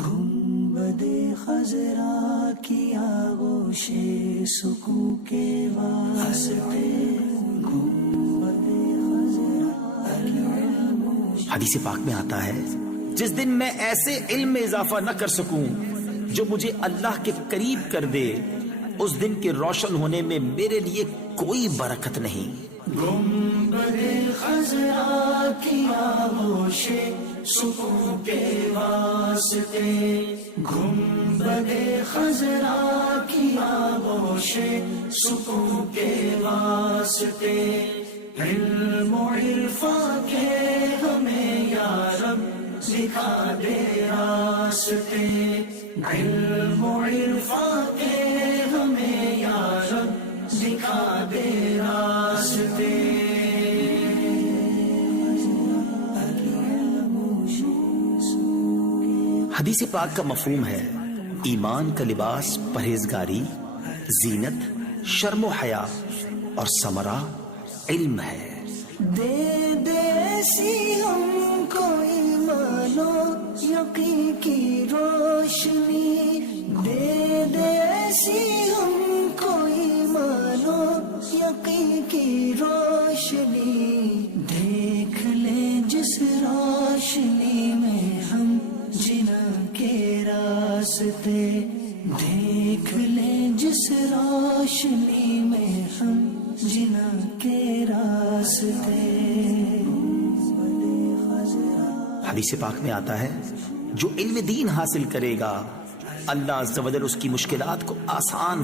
گنبد خضرا کی آغوش سکون کے واسطے گنبد خضرا حدیث پاک میں آتا ہے جس دن میں ایسے علم میں اضافہ نہ کر سکوں جو مجھے اللہ کے قریب کر دے، اس دن کے روشن ہونے میں میرے لیے کوئی برکت نہیں۔ گنبد خضرا کی آغوش سکون کے واسطے گنبد خضرا کی آغوش سکون کے واسطے علم و عرفان کے ہمیں یا رب دکھا دے راستے، علم و عرفان کے ہمیں یا رب دکھا دے راستے۔ حدیث پاک کا مفہوم ہے ایمان کا لباس پرہیزگاری، زینت، شرم و حیا اور ثمرہ علم ہے۔ دے دے ایسی ہم کو ایمان و یقین کی روشنی، دے دے ایسی ہم کو ایمان و یقین کی روشنی، دیکھ لیں جس روشنی میں ہم جنا کے راستے، دیکھ لیں جس روشنی میں ہم جنا کے راستے۔ حدیث پاک میں آتا ہے جو علم دین حاصل کرے گا اللہ عز و جل اس کی مشکلات کو آسان